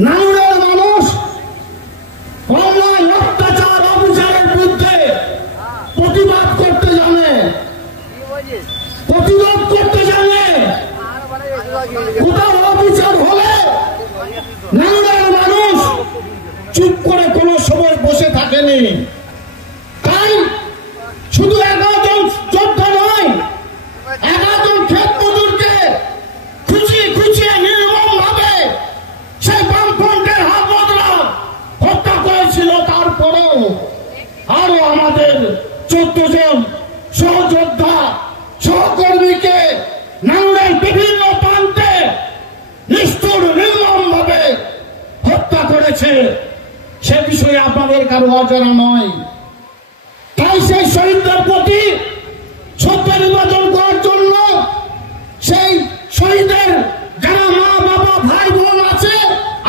নানুরের মানুষ অন্যায় অত্যাচার অবিচারের বিরুদ্ধে প্রতিবাদ করতে জানে, প্রতিবাদ করতে জানে। কোথাও অবিচার হলে নানুরের মানুষ চুপ করে কোনো সময় বসে থাকেনি। তাই শুধু 11 জন যোদ্ধা নয়, 11 জন ক্ষেত মজুরকে খুঁচিয়ে খুঁচিয়ে নির্মম ভাবে সেই বামফ্রন্টের হাত বদলা হত্যা করেছিল। তারপরেও আরো আমাদের 14 জন সহযোদ্ধা সহকর্মীকে নানুরের বিভিন্ন প্রান্তে নিষ্ঠুর নির্মম ভাবে হত্যা করেছে। সে বিষয়ে আপনাদের কারো অজানা নয়। তাই সেই শহীদদের প্রতি শ্রদ্ধা নিবেদন করার জন্য সেই শহীদের যারা মা বাবা ভাই বোন আছে,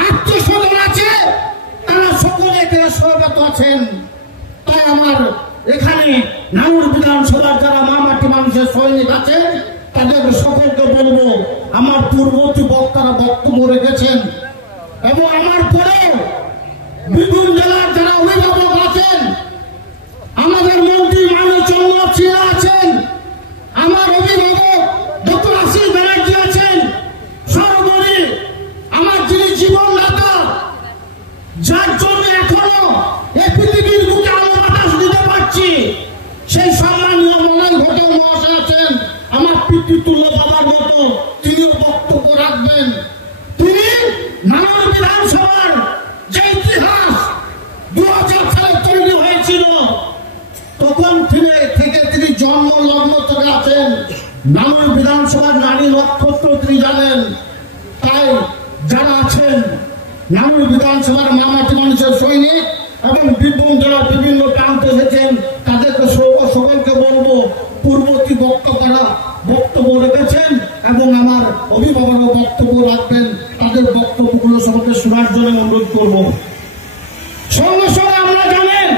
আত্মীয় স্বজন আছে, তারা সকলে এখানে সমবেত আছেন। তাই আমার এখানে নানুর বিধানসভার যারা মা মাটি মানুষের সৈনিক আছেন তাদের সকলকে বলবো, আমার পূর্ববর্তী বক্তারা বক্তব্য রেখেছেন এবং আমার পরেও বীরভূম জেলার যারা অভিভাবক আছেন, আমাদের মন্ত্রী মাননীয় চন্দ্র সিনহা আছেন, আমার অভিভাবক ডক্টর আশিস ব্যানার্জি আছেন, সর্বোপরি আমার যিনি জীবনদাতা, যার জন্য এখনো এই পৃথিবীর বুকে আলো বাতাস দিতে পারছি, সেই সম্মানীয় মনোনয়ন ঘটক মহাশয় আছেন। আমার পিতৃতুল্য বাবার মতো তিনিও বক্তব্য রাখবেন। তিনি নানুর বিধানসভার যে ইতিহাস 2000 সালে তৈরি হয়েছিল তখন থেকে তিনি জন্ম লগ্ন থেকে আছেন। নানুর বিধানসভার নারী নক্ষত্র তিনি জানেন। তাই যারা আছেন নানুর বিধানসভার মামাটি মানুষের সৈনিক এবং বীরভূম জেলার বিভিন্ন প্রান্তে এসেছেন, তাদেরকে সকলকে বলবো, পূর্ববর্তী বক্তারা বক্তব্য রেখেছেন এবং আমার অভিভাবকরা বক্তব্য রাখবেন, তাদের বক্তব্যগুলো সকলকে শোনার জন্য অনুরোধ করবো। সঙ্গে সঙ্গে আমরা জানেন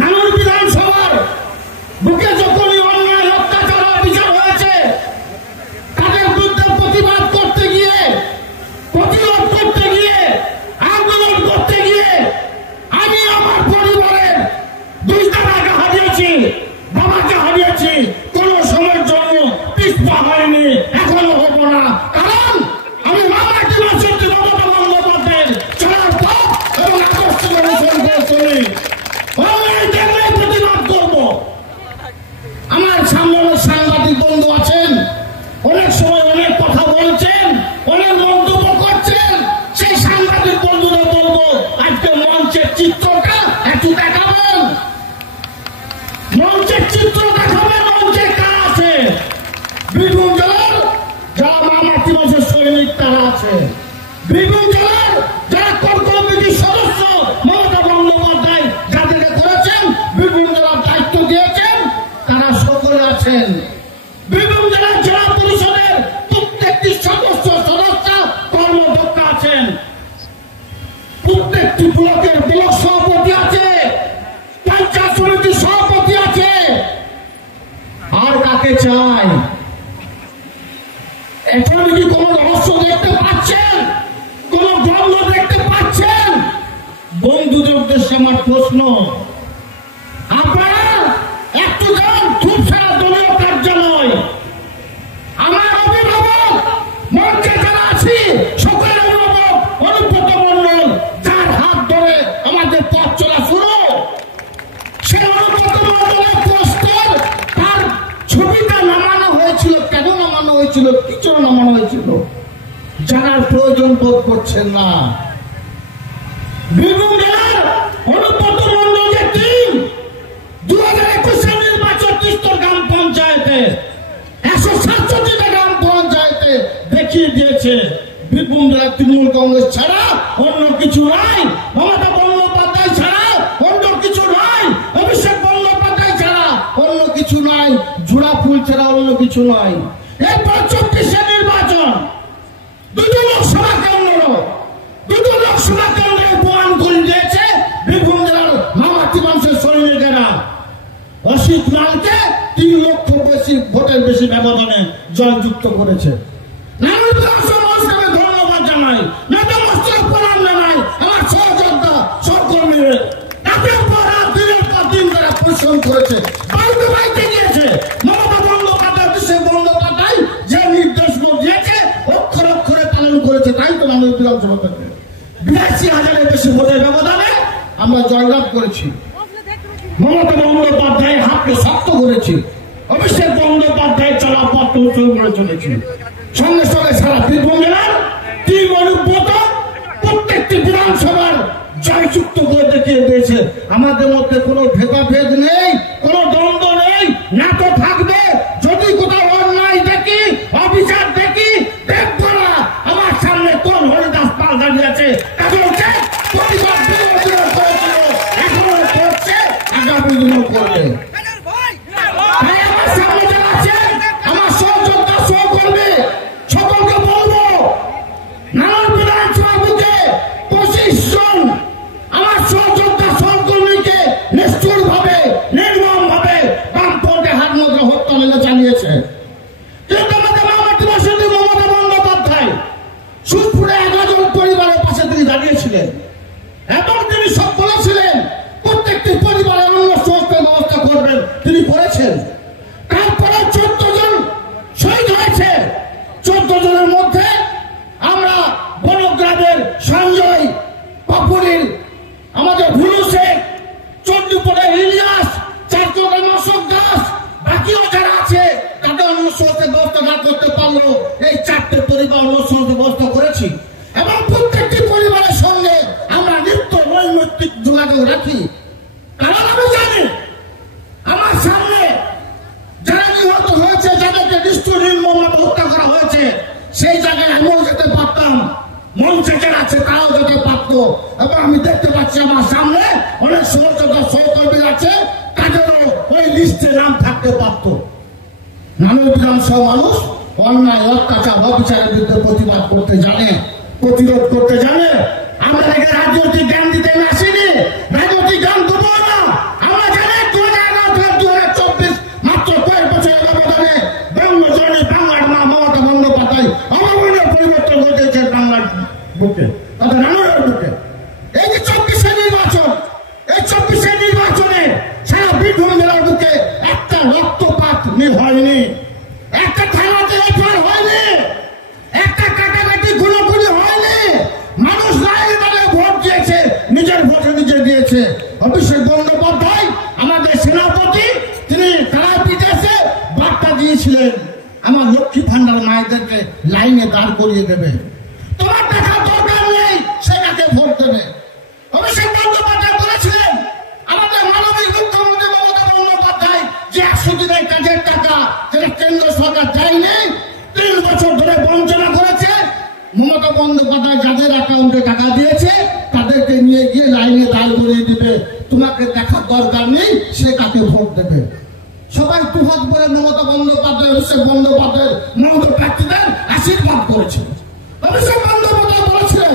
নানুর বিধানসভার বুকে যখনই অন্যায় অত্যাচার বিচার হয়েছে, তাদের বিরুদ্ধে প্রতিবাদ করতে গিয়ে, প্রতিরোধ করতে গিয়ে, আন্দোলন করতে গিয়ে আমি আমার পরিবারের 2 দাদাকে হারিয়েছি, বাবাকে হারিয়েছি। কোন সময়ের জন্য পিছপা হয়নি, এখনো হবো না। কারণ আমি মামাটি মাসের মমতা বন্দ্যোপাধ্যায়ের চলার পথ এবং আদর্শ অনুসরণ করে চলি। প্রতিবাদ করবো। আমার সামনে অনেক সাংবাদিক বন্ধু আছেন, অনেক সময় অনেক কথা বলছেন, অনেক মন্তব্য করছেন। সেই সাংবাদিক বন্ধুদের বলবো, আজকে মঞ্চের চিত্রটা একটু দেখাবেন, মঞ্চের চিত্র দেখাবেন। মঞ্চে কারা আছে? বীরভূম জেলার যারা মা মাতৃভাষার সৈনিক তারা আছে, বীরভূম জেলার যারা কোর কমিটির সদস্য মমতা বন্দ্যোপাধ্যায় যাদেরকে করেছেন, বীরভূম জেলার দায়িত্ব দিয়েছেন, তারা সকলে আছেন। বীরভূম জেলার জেলা পরিষদের প্রত্যেকটি সদস্য সদস্যা কর্মদক্ষ আছেন, প্রত্যেকটি ব্লকের ব্লক সভাপতি আছে, পঞ্চায়েত সমিতির সভাপতি আছে। আর কাকে চাই? এখানে কি কোন রহস্য দেখতে পাচ্ছেন? কোন দ্বন্দ্ব দেখতে পাচ্ছেন? বন্ধুদের উদ্দেশ্যে আমার প্রশ্ন, আপনারা একটু যান ধূপসারা দলীয় কার্যালয়। আমার অভিভাবক মঞ্চে যারা আছি সকলের অভিভাবক অনুব্রত মণ্ডল, যার হাত ধরে আমাদের পথ চলা শুরু, সেই অনুব্রত মণ্ডলের পোস্টার, তার ছবিটা নামানো হয়েছিল। কেন নামানো হয়েছিল? কিছু নামানো হয়েছিল, জানার প্রয়োজন বোধ করছেন না। বীরভূম জেলার অনুব্রত মণ্ডল যে টিম 2021 নির্বাচন 30 গ্রাম পঞ্চায়েতে 167টা গ্রাম পঞ্চায়েতে দেখিয়ে দিয়েছে বীরভূম জেলার তৃণমূল কংগ্রেস ছাড়া অন্য কিছু নাই, মমতা বন্দ্যোপাধ্যায় ছাড়া অন্য কিছু নাই, অভিষেক বন্দ্যোপাধ্যায় ছাড়া অন্য কিছু নাই, জোড়া ফুল ছাড়া অন্য কিছু নাই। এরপর 24 নির্বাচন, 2 লোকসভা কেন্দ্র, 2 লোকসভা কেন্দ্রে প্রমাণ করে দিয়েছে বীরভূম জেলার মামাটি মানুষের সৈনিকেরা অসিত লালকে 3 লক্ষ বেশি ভোটের বেশি ব্যবধানে জয়যুক্ত করেছে। নানুর বিধানসভা ধন্যবাদ জানাই। বিধানসভা থেকে 82,000-এর বেশি ভোটের ব্যবধানে আমরা জয়লাভ করেছি। মমতা বন্দ্যোপাধ্যায়ের হাতকে শক্ত করেছি, অভিষেক বন্দ্যোপাধ্যায়ের চলা পথ উত্তর করে চলেছি। সঙ্গে সঙ্গে সারা বীরভূম জেলার টিম অনুব্রত প্রত্যেকটি বিধানসভার জয়যুক্ত করে দেখিয়ে দিয়েছে। আমাদের মধ্যে কোনো ভেদাভেদ নেই, কোনো দ্বন্দ্ব নেই, না তো থাকবে। যদি কোথাও অন্যায় দেখি, অবিচার দেখি, দেখবো না। আমার সামনে কোন হরিদাস পাল দাঁড়িয়ে আছে, তাদেরকে পরিবার করেছিল, এখনো করছে, আগামী দিনও করবে। আমার সামনে যারা আছে, আমার সহযোদ্ধা সহকর্মী, সকলকে বলবো, নানান বিধানসভা বুথে 25 জন আমার সহযোদ্ধা সহকর্মীকে নিষ্ঠুর ভাবে, নির্মম ভাবে বামপন্থী হাত মুদ্রা হত্যা মেলে চালিয়েছে। কিন্তু আমাদের মাতৃভাষী মমতা বন্দ্যোপাধ্যায় সুদপুরে 11 জন পরিবারের পাশে তিনি দাঁড়িয়েছিলেন এবং তিনি সব বলেছিলেন প্রত্যেকটি পরিবারের অন্য সংস্থার ব্যবস্থা করবেন, তিনি করেছেন। তারপরে 14 জন শহীদ হয়েছে। 14 জনের মধ্যে আমরা বনগ্রামের সঞ্জয়, পাপুরির আমাদের ভুলু শেখ, চণ্ডীপুরের ইলিয়াস, চারচোটের মাসুক দাস, বাকিও যারা আছে তাদের অন্য সংস্থার ব্যবস্থা না করতে পারলো। এই 4টে পরিবার অন্য সংস্থার ব্যবস্থা করেছি এবং প্রত্যেকটি পরিবারের সঙ্গে আমরা নিত্য নৈমিত্তিক যোগাযোগ রাখি। কারণ আমি জানি আমার সামনে যারা নিহত হয়েছে, যাদেরকে নিষ্ঠুর নির্মমভাবে হত্যা করা হয়েছে, সেই জায়গায় আমিও যেতে পারতাম, মঞ্চে যারা আছে তারাও যেতে পারতো। এবং আমি দেখতে পাচ্ছি আমার সামনে অনেক সহযোদ্ধা সহকর্মী আছে, তাদেরও ওই লিস্টে নাম থাকতে পারত। নানুর বিধানসভা মানুষ অন্যায়, অত্যাচার, অবিচারের বিরুদ্ধে প্রতিবাদ করতে জানে, প্রতিরোধ করতে জানে। আমরা এখানে রাজনৈতিক জ্ঞান দিতে আসিনি, রাজনৈতিক জ্ঞান দেবো না। আমরা জানি 2011-2024 মাত্র কয়েক বছরের ব্যবধানে ব্রহ্মজনী বাংলার মা মমতা বন্দ্যোপাধ্যায় অভাবনীয় পরিবর্তন ঘটেছে বাংলার বুকে, তাদের নানুরের বুকে। এই যে 24-এর নির্বাচন, এই 24-এর নির্বাচনে সারা বীরভূম জেলার বুকে একটা রক্তপাত হয়নি, একটা থানাতে এফআইআর হয়নি, একটা কাটাকাটি গুলোগুলি হয়নি। মানুষ লাইনে দাঁড়িয়ে ভোট দিয়েছে, নিজের ভোটে নিজে দিয়েছে। অভিষেক বন্দ্যোপাধ্যায় আমাদের সেনাপতি, তিনি তারাপীঠে এসে বার্তা দিয়েছিলেন আমার লক্ষ্মী ভান্ডার মায়েদেরকে লাইনে দাঁড় করিয়ে দেবে, তোমার দেখার দরকার নেই সেটাকে ভোট দেবে। অভিষেক বন্দ্যোপাধ্যায় বলেছিলেন আমাদের মানবিক মুখ্যমন্ত্রী মমতা বন্দ্যোপাধ্যায় যে 100 দিনের কাজের টাকা যেটা কেন্দ্র সরকার দেয়নি, 3 বছর ধরে বঞ্চনা করেছে। মমতা বন্দ্যোপাধ্যায় যাদের অ্যাকাউন্টে টাকা দিয়েছে তাদেরকে নিয়ে গিয়ে লাইনে দাঁড় করিয়ে দিবে, তোমাকে দেখার দরকার নেই, সে কাকে ভোট দেবে। সবাই দুহাত বলে মমতা বন্দ্যোপাধ্যায়, অভিষেক বন্দ্যোপাধ্যায়ের মমতা প্রার্থীদের আশীর্বাদ করেছে। অভিষেক বন্দ্যোপাধ্যায় বলেছিলেন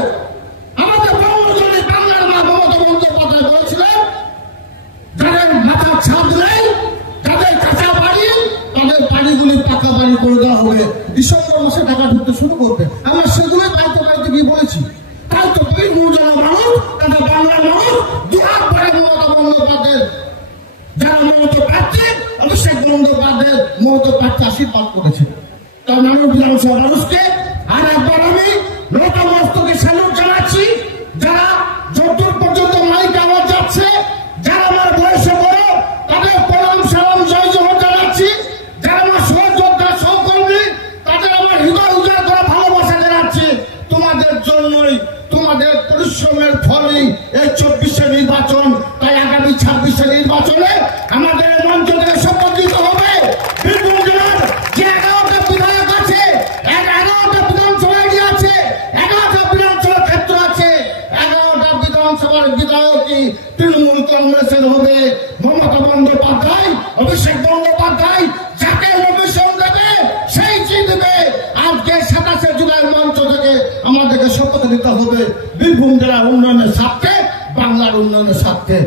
আমাদের ব্রহ্মজনী বাংলার মা মমতা বন্দ্যোপাধ্যায় বলেছিলেন যাদের মাথার ছাদ নেই, যাদের কাঁচা বাড়ি, তাদের বাড়িগুলি পাকা বাড়ি করে দেওয়া হবে। ডিসেম্বর মাসে টাকা ঢুকতে শুরু করবে। আমরা সেগুলোই বাড়িতে বাড়িতে গিয়ে বলেছি। তাই তো বীরভূম জেলার মানুষ, তাদের বাংলার মানুষ দুহাত ভরে মমতা বন্দ্যোপাধ্যায়ের যারা মমতা প্রার্থী, অভিষেক বন্দ্যোপাধ্যায়ের মমতা প্রার্থী আশীর্বাদ করেছে। তার নানুর বিধানসভা মানুষকে আর একবার আমি নতমস্তকে স্যালুট জানাচ্ছি। যারা যতদূর পর্যন্ত মাইক আওয়াজ যাচ্ছে, যারা আমার বয়সে বড়, তাদের প্রণাম সালাম জয় জয় জানাচ্ছি। যারা আমার সহযোদ্ধা সহকর্মী, তাদের আমার হৃদয় উজাড় করা ভালোবাসা জানাচ্ছি। তোমাদের জন্যই, তোমাদের পরিশ্রমের ফলেই এই 24-এর নির্বাচন। তাই আগামী 26-এর নির্বাচনে আমাদের মঞ্চ থেকে শপথ দিতে হবে। বীরভূম জেলার যে 11টা বিধায়ক আছে, 11টা বিধানসভা এরিয়া আছে, 11টা বিধানসভা ক্ষেত্র আছে, 11টা বিধানসভার বিধায়কই তৃণমূল কংগ্রেসের হবে। মমতা বন্দ্যোপাধ্যায়, অভিষেক বন্দ্যোপাধ্যায় যাকে নমিশন দেবে সেই জিতবে। আজকে 27শে জুলাই মঞ্চ থেকে আমাদেরকে শপথ নিতে হবে বীরভূম জেলার উন্নয়নের স্বার্থে, বাংলার উন্নয়নের স্বার্থে।